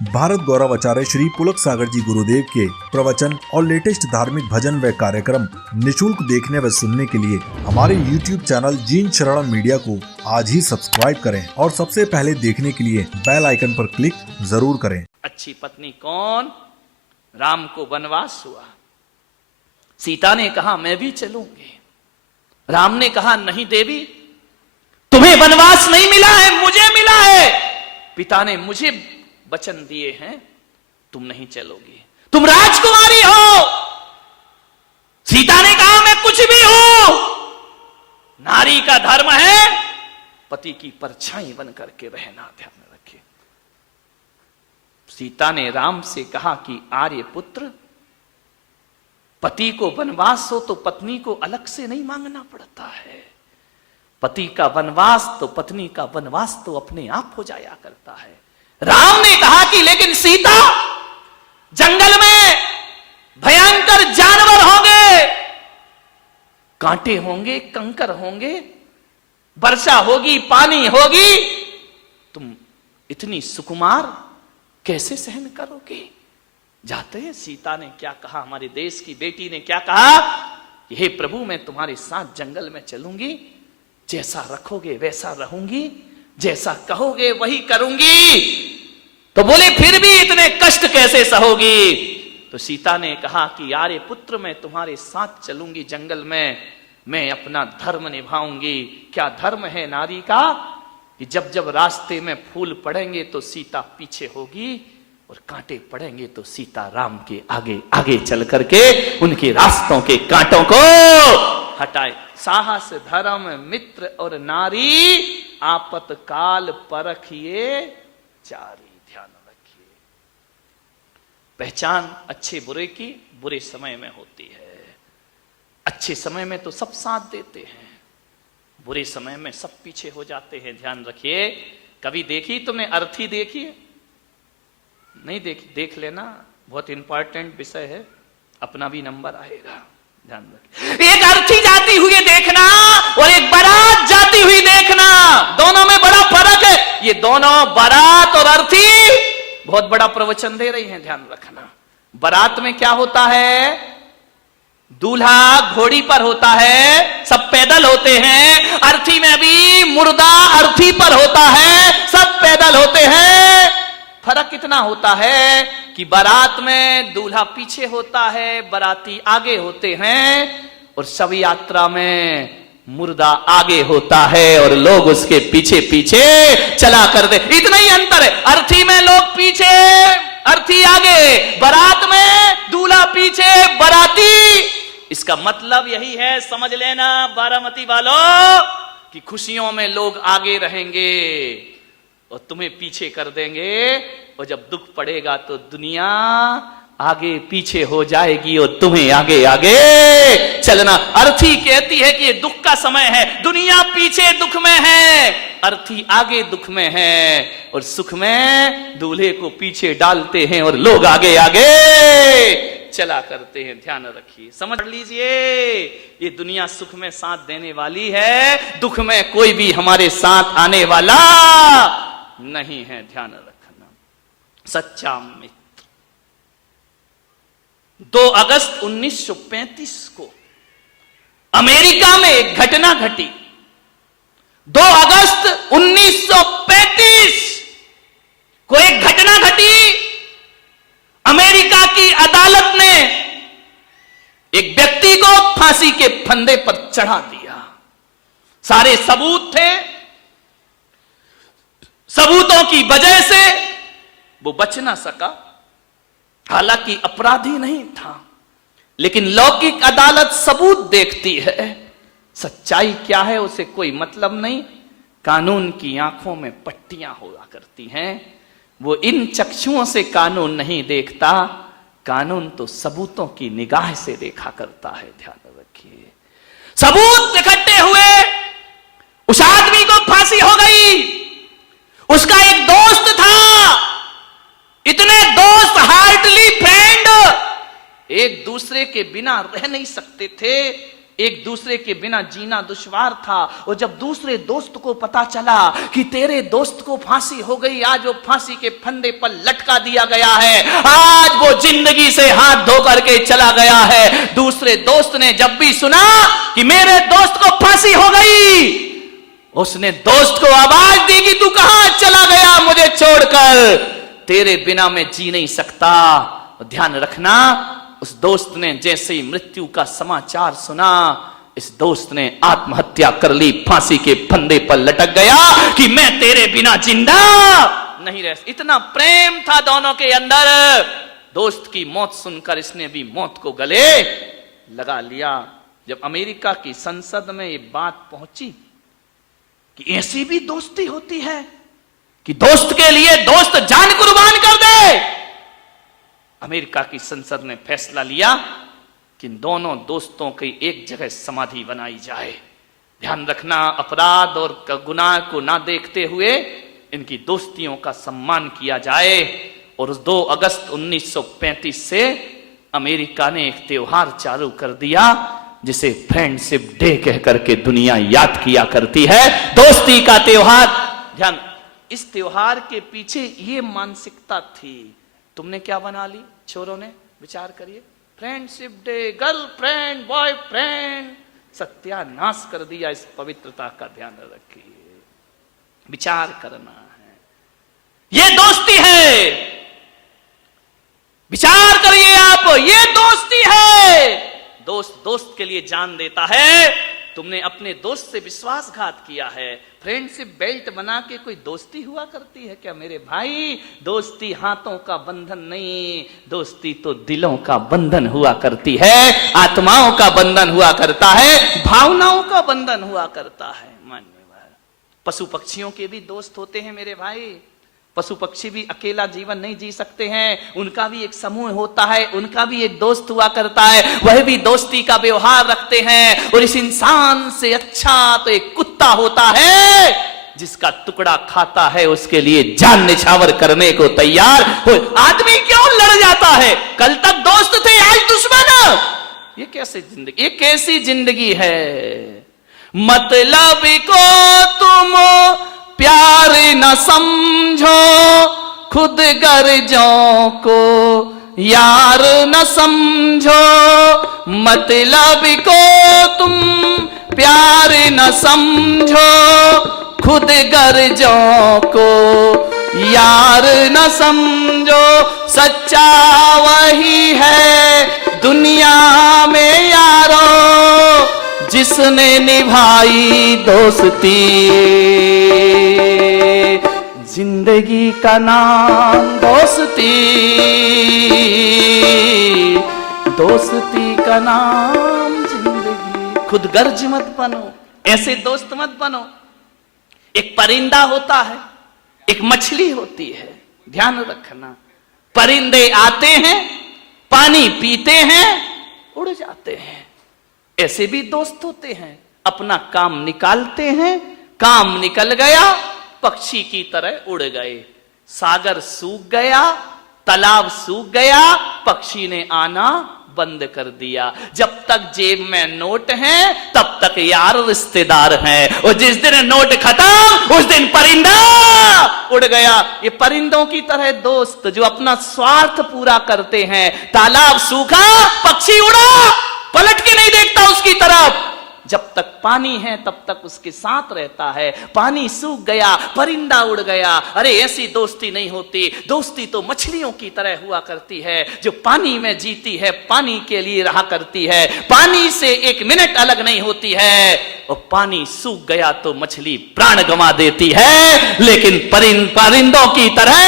भारत गौरव आचार्य श्री पुलक सागर जी गुरुदेव के प्रवचन और लेटेस्ट धार्मिक भजन व कार्यक्रम निशुल्क देखने व सुनने के लिए हमारे YouTube चैनल जीन शरणम मीडिया को आज ही सब्सक्राइब करें और सबसे पहले देखने के लिए बेल आइकन पर क्लिक जरूर करें। अच्छी पत्नी कौन? राम को वनवास हुआ, सीता ने कहा मैं भी चलूंगी। राम ने कहा नहीं देवी, तुम्हें वनवास नहीं मिला है, मुझे मिला है। पिता ने मुझे वचन दिए हैं, तुम नहीं चलोगी, तुम राजकुमारी हो। सीता ने कहा मैं कुछ भी हूं, नारी का धर्म है पति की परछाई बन करके रहना। ध्यान में रखिए। सीता ने राम से कहा कि आर्य पुत्र, पति को वनवास हो तो पत्नी को अलग से नहीं मांगना पड़ता है। पति का वनवास तो पत्नी का वनवास तो अपने आप हो जाया करता है। राम ने कहा कि लेकिन सीता, जंगल में भयंकर जानवर होंगे, कांटे होंगे, कंकर होंगे, वर्षा होगी, पानी होगी, तुम इतनी सुकुमार कैसे सहन करोगे? जाते हैं। सीता ने क्या कहा, हमारे देश की बेटी ने क्या कहा, हे प्रभु मैं तुम्हारे साथ जंगल में चलूंगी, जैसा रखोगे वैसा रहूंगी, जैसा कहोगे वही करूंगी। तो बोले फिर भी इतने कष्ट कैसे सहोगी? तो सीता ने कहा कि यारे पुत्र, मैं तुम्हारे साथ चलूंगी जंगल में, मैं अपना धर्म निभाऊंगी। क्या धर्म है नारी का? कि जब जब रास्ते में फूल पड़ेंगे तो सीता पीछे होगी, और कांटे पड़ेंगे तो सीता राम के आगे आगे चल करके उनके रास्तों के कांटों को हटाए। साहस धर्म मित्र और नारी, आपतकाल परखिए चारी। ध्यान रखिए। पहचान अच्छे बुरे की बुरे समय में होती है। अच्छे समय में तो सब साथ देते हैं, बुरे समय में सब पीछे हो जाते हैं। ध्यान रखिए। कभी देखी तुमने अर्थी देखी है? नहीं देखी? देख लेना, बहुत इंपॉर्टेंट विषय है, अपना भी नंबर आएगा। ध्यान रखिए। एक अर्थी जाती हुई देखना और एक बारात जाती हुई देखना, दोनों में बड़ा फर्क है। ये दोनों बारात और अर्थी बहुत बड़ा प्रवचन दे रही हैं, ध्यान रखना। बारात में क्या होता है? दूल्हा घोड़ी पर होता है, सब पैदल होते हैं। अर्थी में भी मुर्दा अर्थी पर होता है, सब पैदल होते हैं। फर्क कितना होता है कि बारात में दूल्हा पीछे होता है, बाराती आगे होते हैं, और शव यात्रा में मुर्दा आगे होता है और लोग उसके पीछे पीछे चला कर दे। इतना ही अंतर है। अर्थी में लोग पीछे, अर्थी आगे, बारात में दूल्हा पीछे, बाराती। इसका मतलब यही है, समझ लेना बारामती वालों, कि खुशियों में लोग आगे रहेंगे और तुम्हें पीछे कर देंगे, और जब दुख पड़ेगा तो दुनिया आगे पीछे हो जाएगी और तुम्हें आगे आगे चलना। अर्थी कहती है कि ये दुख का समय है, दुनिया पीछे दुख में है, अर्थी आगे दुख में है, और सुख में दूल्हे को पीछे डालते हैं और लोग आगे आगे चला करते हैं। ध्यान रखिए, समझ लीजिए। ये दुनिया सुख में साथ देने वाली है, दुख में कोई भी हमारे साथ आने वाला नहीं है। ध्यान रखना। सच्चा मित्र। 2 अगस्त 1935 को अमेरिका में एक घटना घटी। 2 अगस्त 1935 को एक घटना घटी। अमेरिका की अदालत ने एक व्यक्ति को फांसी के फंदे पर चढ़ा दिया। सारे सबूत थे, सबूतों की वजह से वो बच ना सका। हालांकि अपराधी नहीं था, लेकिन लौकिक अदालत सबूत देखती है, सच्चाई क्या है उसे कोई मतलब नहीं। कानून की आंखों में पट्टियां हुआ करती हैं, वो इन चक्षुओं से कानून नहीं देखता, कानून तो सबूतों की निगाह से देखा करता है। ध्यान रखिए। सबूत इकट्ठे हुए, उस आदमी को फांसी हो गई। उसका एक दोस्त था, इतने दोस्त, हार्टली फ्रेंड, एक दूसरे के बिना रह नहीं सकते थे, एक दूसरे के बिना जीना दुश्वार था। और जब दूसरे दोस्त को पता चला कि तेरे दोस्त को फांसी हो गई, आज वो फांसी के फंदे पर लटका दिया गया है, आज वो जिंदगी से हाथ धो करके चला गया है। दूसरे दोस्त ने जब भी सुना कि मेरे दोस्त को फांसी हो गई, उसने दोस्त को आवाज दी कि तू कहां चला गया मुझे छोड़कर, तेरे बिना मैं जी नहीं सकता। ध्यान रखना, उस दोस्त ने जैसे ही मृत्यु का समाचार सुना, इस दोस्त ने आत्महत्या कर ली, फांसी के फंदे पर लटक गया कि मैं तेरे बिना जिंदा नहीं रह। इतना प्रेम था दोनों के अंदर। दोस्त की मौत सुनकर इसने भी मौत को गले लगा लिया। जब अमेरिका की संसद में ये बात पहुंची कि ऐसी भी दोस्ती होती है कि दोस्त के लिए दोस्त जान कुर्बान कर दे, अमेरिका की संसद ने फैसला लिया कि दोनों दोस्तों की एक जगह समाधि बनाई जाए। ध्यान रखना, अपराध और गुनाह को ना देखते हुए इनकी दोस्तियों का सम्मान किया जाए। और उस 2 अगस्त 1935 से अमेरिका ने एक त्योहार चालू कर दिया जिसे फ्रेंडशिप डे कह करके दुनिया याद किया करती है, दोस्ती का त्योहार। ध्यान, इस त्योहार के पीछे ये मानसिकता थी। तुमने क्या बना ली छोरों ने, विचार करिए। फ्रेंडशिप डे, गर्लफ्रेंड बॉयफ्रेंड, सत्यानाश कर दिया इस पवित्रता का। ध्यान रखिए, विचार करना है, ये दोस्ती है। विचार करिए आप, ये दोस्ती है। दोस्त दोस्त के लिए जान देता है। तुमने अपने दोस्त से विश्वासघात किया है। फ्रेंडशिप बेल्ट बना के कोई दोस्ती हुआ करती है क्या मेरे भाई? दोस्ती हाथों का बंधन नहीं, दोस्ती तो दिलों का बंधन हुआ करती है, आत्माओं का बंधन हुआ करता है, भावनाओं का बंधन हुआ करता है। मान्यवर, पशु पक्षियों के भी दोस्त होते हैं मेरे भाई। पशु पक्षी भी अकेला जीवन नहीं जी सकते हैं, उनका भी एक समूह होता है, उनका भी एक दोस्त हुआ करता है, वह भी दोस्ती का व्यवहार रखते हैं। और इस इंसान से अच्छा तो एक कुत्ता होता है, जिसका टुकड़ा खाता है उसके लिए जान निछावर करने को तैयार हो। आदमी क्यों लड़ जाता है? कल तक दोस्त थे, आज दुश्मन। ये कैसे जिंदगी, ये कैसी जिंदगी है? मतलब को तुम प्यार न समझो, खुद गर्जों को यार न समझो। मतलब को तुम प्यार न समझो, खुद गर्जों को यार न समझो। सच्चा वही है दुनिया में यारो, जिसने निभाई दोस्ती। जिंदगी का नाम दोस्ती, दोस्ती का नाम जिंदगी। खुद गर्ज मत बनो, ऐसे दोस्त मत बनो। एक परिंदा होता है, एक मछली होती है। ध्यान रखना, परिंदे आते हैं, पानी पीते हैं, उड़ जाते हैं। ऐसे भी दोस्त होते हैं, अपना काम निकालते हैं, काम निकल गया, पक्षी की तरह उड़ गए। सागर सूख गया, तालाब सूख गया, पक्षी ने आना बंद कर दिया। जब तक जेब में नोट हैं, तब तक यार रिश्तेदार हैं, और जिस दिन नोट खत्म उस दिन परिंदा उड़ गया। ये परिंदों की तरह दोस्त जो अपना स्वार्थ पूरा करते हैं। तालाब सूखा, पक्षी उड़ा, पलट के नहीं देखता उसकी तरफ। जब तक पानी है तब तक उसके साथ रहता है, पानी सूख गया, परिंदा उड़ गया। अरे ऐसी दोस्ती नहीं होती। दोस्ती तो मछलियों की तरह हुआ करती है, जो पानी में जीती है, पानी के लिए रहा करती है, पानी से एक मिनट अलग नहीं होती है। और पानी सूख गया तो मछली प्राण गंवा देती है, लेकिन परिंदों की तरह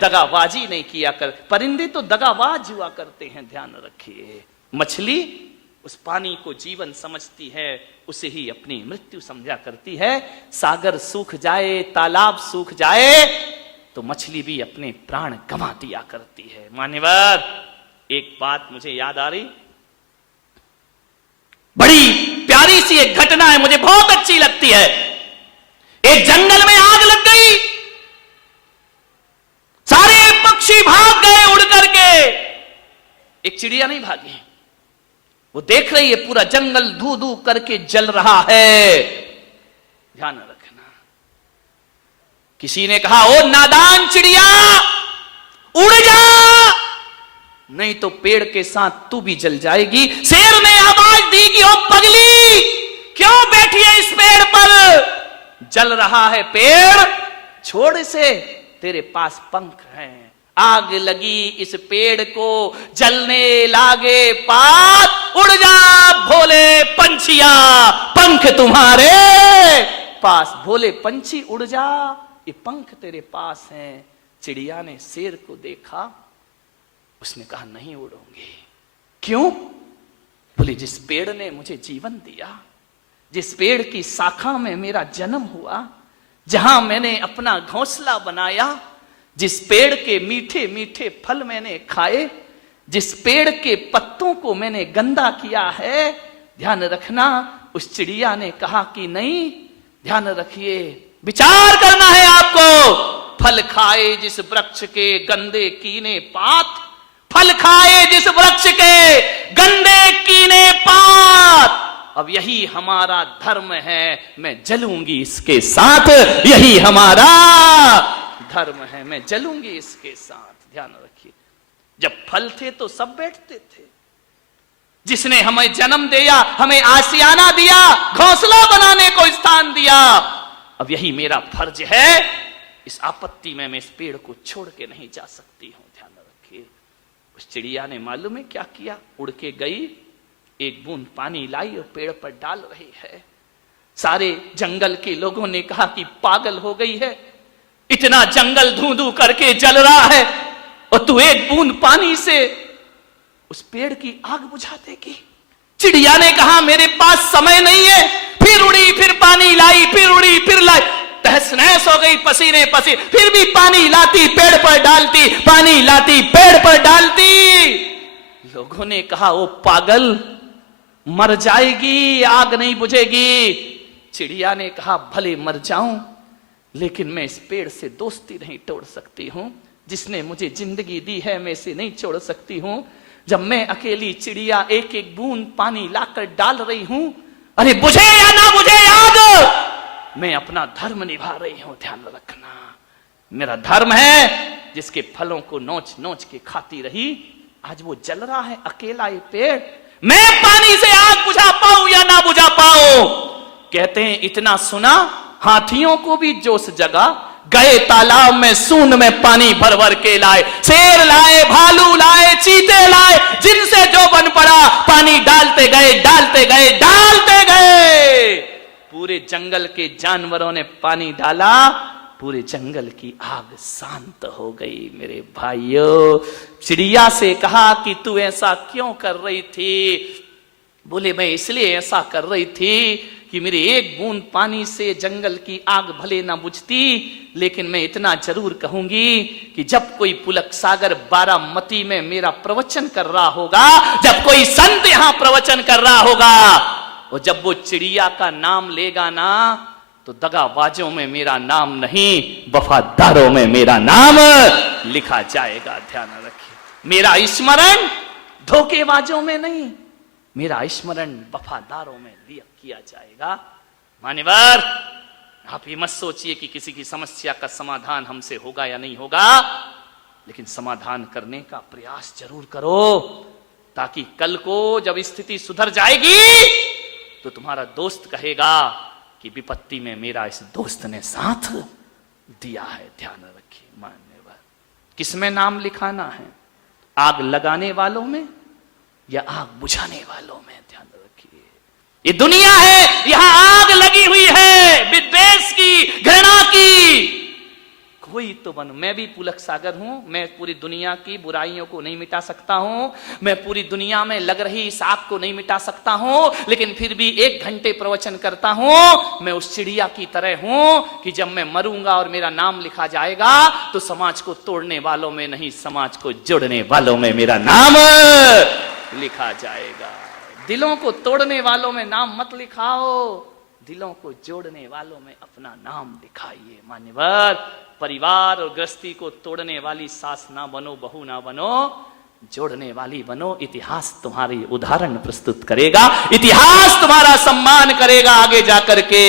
दगाबाजी नहीं किया कर। परिंदे तो दगाबाज हुआ करते हैं, ध्यान रखिए। मछली उस पानी को जीवन समझती है, उसे ही अपनी मृत्यु समझा करती है। सागर सूख जाए, तालाब सूख जाए तो मछली भी अपने प्राण गंवा दिया करती है। मान्यवर, एक बात मुझे याद आ रही, बड़ी प्यारी सी एक घटना है, मुझे बहुत अच्छी लगती है। एक जंगल में आग लग गई, सारे पक्षी भाग गए उड़ करके, एक चिड़िया नहीं भागी। वो देख रही है पूरा जंगल धू धू करके जल रहा है। ध्यान रखना। किसी ने कहा, ओ नादान चिड़िया उड़ जा, नहीं तो पेड़ के साथ तू भी जल जाएगी। शेर ने आवाज दी कि ओ पगली, क्यों बैठी है इस पेड़ पर? जल रहा है पेड़, छोड़ इसे, तेरे पास पंख हैं। आग लगी इस पेड़ को, जलने लागे पात, उड़ जा भोले पंछिया, पंख तुम्हारे पास। भोले पंछी उड़ जा, ये पंख तेरे पास हैं। चिड़िया ने शेर को देखा, उसने कहा नहीं उड़ूंगी। क्यों? बोले जिस पेड़ ने मुझे जीवन दिया, जिस पेड़ की शाखा में मेरा जन्म हुआ, जहां मैंने अपना घोंसला बनाया, जिस पेड़ के मीठे मीठे फल मैंने खाए, जिस पेड़ के पत्तों को मैंने गंदा किया है, ध्यान रखना। उस चिड़िया ने कहा कि नहीं, ध्यान रखिए, विचार करना है आपको। फल खाए जिस वृक्ष के गंदे कीने पात, फल खाए जिस वृक्ष के गंदे कीने पात। अब यही हमारा धर्म है, मैं जलूंगी इसके साथ, यही हमारा धर्म है, मैं जलूंगी इसके साथ। ध्यान रखिए, जब फल थे तो सब बैठते थे। जिसने हमें जन्म दिया, हमें आशियाना दिया, घोंसला बनाने को स्थान दिया, अब यही मेरा फर्ज है। इस आपत्ति में मैं इस पेड़ को छोड़ के नहीं जा सकती हूं। ध्यान रखिए। उस चिड़िया ने मालूम है क्या किया? उड़ के गई, एक बूंद पानी लाई और पेड़ पर डाल रही है। सारे जंगल के लोगों ने कहा कि पागल हो गई है, इतना जंगल धू धू करके जल रहा है और तू एक बूंद पानी से उस पेड़ की आग बुझा देगी। चिड़िया ने कहा मेरे पास समय नहीं है। फिर उड़ी, फिर पानी लाई, फिर उड़ी, फिर लाई, तहस नहस हो गई, पसीने पसीने, फिर भी पानी लाती, पेड़ पर डालती, पानी लाती, पेड़ पर डालती। लोगों ने कहा ओ पागल, मर जाएगी, आग नहीं बुझेगी। चिड़िया ने कहा भले मर जाऊं, लेकिन मैं इस पेड़ से दोस्ती नहीं तोड़ सकती हूं। जिसने मुझे जिंदगी दी है, मैं इसे नहीं छोड़ सकती हूं। जब मैं अकेली चिड़िया एक एक बूंद पानी लाकर डाल रही हूं, अरे बुझे या ना बुझे आग, मैं अपना धर्म निभा रही हूं। ध्यान रखना, मेरा धर्म है, जिसके फलों को नोच नोच के खाती रही, आज वो जल रहा है अकेला ये पेड़। मैं पानी से आग बुझा पाऊं या ना बुझा पाऊं। कहते हैं इतना सुना, हाथियों को भी जोश जगा, गए तालाब में सूंड में पानी भर भर के लाए। शेर लाए, भालू लाए, चीते लाए, जिनसे जो बन पड़ा पानी डालते गए, डालते गए, डालते गए। पूरे जंगल के जानवरों ने पानी डाला, पूरे जंगल की आग शांत हो गई। मेरे भाइयों, चिड़िया से कहा कि तू ऐसा क्यों कर रही थी? बोले मैं इसलिए ऐसा कर रही थी कि मेरे एक बूंद पानी से जंगल की आग भले ना बुझती, लेकिन मैं इतना जरूर कहूंगी कि जब कोई पुलक सागर बारामती में मेरा प्रवचन कर रहा होगा, जब कोई संत यहां प्रवचन कर रहा होगा, और जब वो चिड़िया का नाम लेगा ना, तो दगाबाजों में मेरा नाम नहीं, वफादारों में मेरा नाम लिखा जाएगा। ध्यान रखिए, मेरा स्मरण धोखेबाजों में नहीं, मेरा स्मरण वफादारों में किया जाएगा। मान्यवर, आप ये मत सोचिए कि किसी की समस्या का समाधान हमसे होगा या नहीं होगा, लेकिन समाधान करने का प्रयास जरूर करो, ताकि कल को जब स्थिति सुधर जाएगी तो तुम्हारा दोस्त कहेगा कि विपत्ति में मेरा इस दोस्त ने साथ दिया है। ध्यान रखिए मान्यवर, किसमें नाम लिखाना है? आग लगाने वालों में या आग बुझाने वालों में? ध्यान रखिए, ये दुनिया है, यहां आग लगी हुई है, विद्वेष की, घृणा की। कोई तो बन, मैं भी पुलक सागर हूं, मैं पूरी दुनिया की बुराइयों को नहीं मिटा सकता हूं, मैं पूरी दुनिया में लग रही इस आग को नहीं मिटा सकता हूं, लेकिन फिर भी 1 घंटे प्रवचन करता हूं। मैं उस चिड़िया की तरह हूं कि जब मैं मरूंगा और मेरा नाम लिखा जाएगा, तो समाज को तोड़ने वालों में नहीं, समाज को जोड़ने वालों में मेरा नाम लिखा जाएगा। दिलों को तोड़ने वालों में नाम मत लिखाओ, दिलों को जोड़ने वालों में अपना नाम लिखाइए। मान्यवर, परिवार और गृहस्थी को तोड़ने वाली सास ना बनो, बहू ना बनो, जोड़ने वाली बनो, इतिहास तुम्हारी उदाहरण प्रस्तुत करेगा, इतिहास तुम्हारा सम्मान करेगा आगे जाकर के।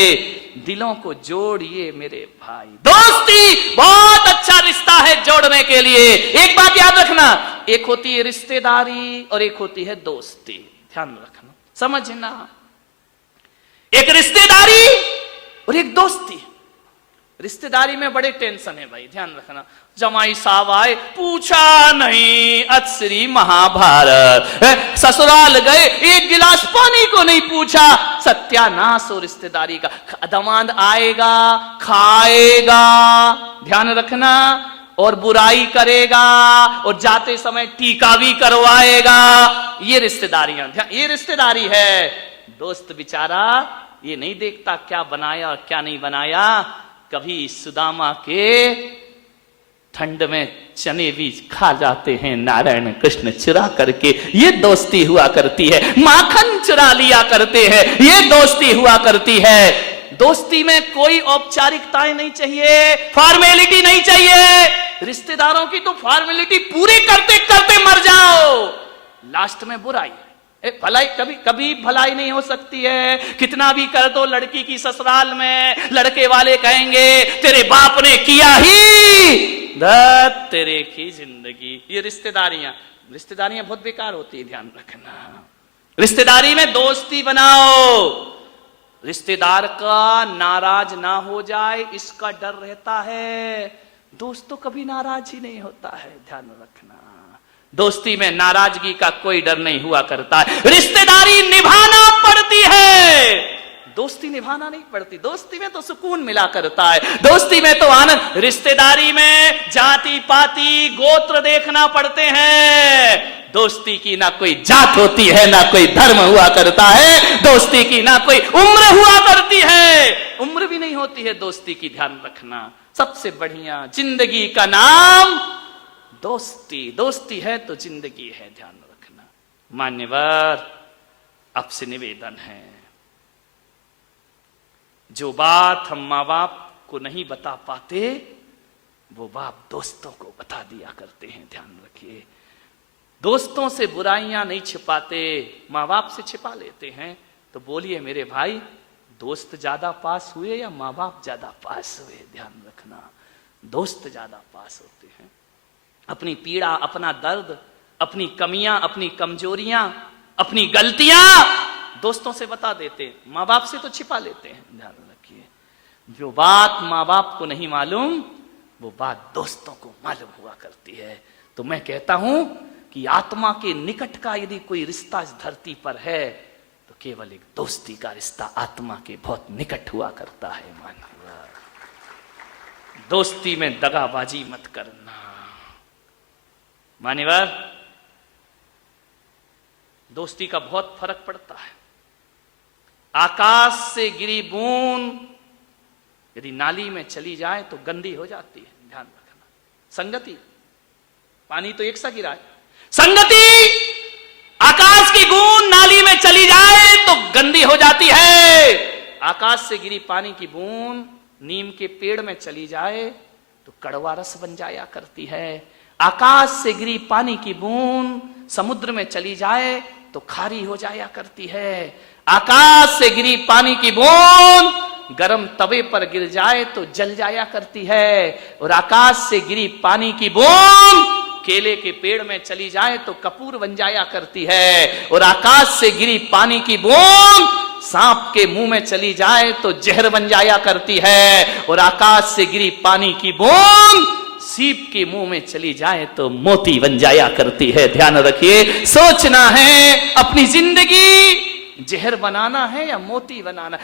दिलों को जोड़िए मेरे भाई। दोस्ती बहुत अच्छा रिश्ता है जोड़ने के लिए। एक बात याद रखना, एक होती है रिश्तेदारी और एक होती है दोस्ती। ध्यान रखना, समझना। एक रिश्तेदारी और एक दोस्ती। रिश्तेदारी में बड़े टेंशन है भाई, ध्यान रखना। जमाई साहब आए, पूछा नहीं अक्षरी महाभारत, ससुराल गए एक गिलास पानी को नहीं पूछा, सत्यानाश हो रिश्तेदारी का। दमाद आएगा, खाएगा, ध्यान रखना, और बुराई करेगा और जाते समय टीका भी करवाएगा। ये रिश्तेदारियां, ये रिश्तेदारी है। दोस्त बेचारा ये नहीं देखता क्या बनाया और क्या नहीं बनाया। कभी सुदामा के ठंड में चने भी खा जाते हैं नारायण कृष्ण चुरा करके, ये दोस्ती हुआ करती है। माखन चुरा लिया करते हैं, ये दोस्ती हुआ करती है। दोस्ती में कोई औपचारिकताएं नहीं चाहिए, फॉर्मेलिटी नहीं चाहिए। रिश्तेदारों की तो फॉर्मेलिटी पूरी करते करते मर जाओ, लास्ट में बुराई। भलाई कभी कभी भलाई नहीं हो सकती है। कितना भी कर दो लड़की की ससुराल में, लड़के वाले कहेंगे तेरे बाप ने किया ही तेरे की जिंदगी। ये रिश्तेदारियां बहुत बेकार होती है, ध्यान रखना। रिश्तेदारी में दोस्ती बनाओ, रिश्तेदार का नाराज ना हो जाए इसका डर रहता है। दोस्त तो कभी नाराज ही नहीं होता है, ध्यान रखना। दोस्ती में नाराजगी का कोई डर नहीं हुआ करता है। रिश्तेदारी निभाना पड़ती है, दोस्ती निभाना नहीं पड़ती। दोस्ती में तो सुकून मिला करता है, दोस्ती में तो आनंद। रिश्तेदारी में जाति पाति गोत्र देखना पड़ते हैं। दोस्ती की ना कोई जात होती है, ना कोई धर्म हुआ करता है। दोस्ती की ना कोई उम्र हुआ करती है, उम्र भी नहीं होती है दोस्ती की, ध्यान रखना। सबसे बढ़िया जिंदगी का नाम दोस्ती। दोस्ती है तो जिंदगी है, ध्यान रखना। मान्यवर, आपसे निवेदन है, जो बात हम माँ बाप को नहीं बता पाते वो बाप दोस्तों को बता दिया करते हैं, ध्यान रखिए। दोस्तों से बुराइयां नहीं छिपाते, माँ बाप से छिपा लेते हैं। तो बोलिए मेरे भाई, दोस्त ज्यादा पास हुए या माँ बाप ज्यादा पास हुए? ध्यान रखना, दोस्त ज्यादा पास होते हैं। अपनी पीड़ा, अपना दर्द, अपनी कमियां, अपनी कमजोरियां, अपनी गलतियां दोस्तों से बता देते, माँ बाप से तो छिपा लेते हैं, ध्यान रखिए। जो बात माँ बाप को नहीं मालूम वो बात दोस्तों को मालूम हुआ करती है। तो मैं कहता हूं कि आत्मा के निकट का यदि कोई रिश्ता इस धरती पर है तो केवल एक दोस्ती का रिश्ता आत्मा के बहुत निकट हुआ करता है। मानव, दोस्ती में दगाबाजी मत करना। मान्यवर, दोस्ती का बहुत फर्क पड़ता है। आकाश से गिरी बूंद यदि नाली में चली जाए तो गंदी हो जाती है, ध्यान रखना। संगति, पानी तो एक सा गिरा है, संगति आकाश की बूंद नाली में चली जाए तो गंदी हो जाती है। आकाश से गिरी पानी की बूंद नीम के पेड़ में चली जाए तो कड़वा रस बन जाया करती है। आकाश से गिरी पानी की बूंद समुद्र में चली जाए तो खारी हो जाया करती है। आकाश से गिरी पानी की बूंद गरम तवे पर गिर जाए तो जल जाया करती है, और आकाश से गिरी पानी की बूंद केले के पेड़ में चली जाए तो कपूर बन जाया करती है, और आकाश से गिरी पानी की बूंद सांप के मुंह में चली जाए तो जहर बन जाया करती है, और आकाश से गिरी पानी की बूंद सीप के मुंह में चली जाए तो मोती बन जाया करती है। ध्यान रखिए, सोचना है अपनी जिंदगी जहर बनाना है या मोती बनाना।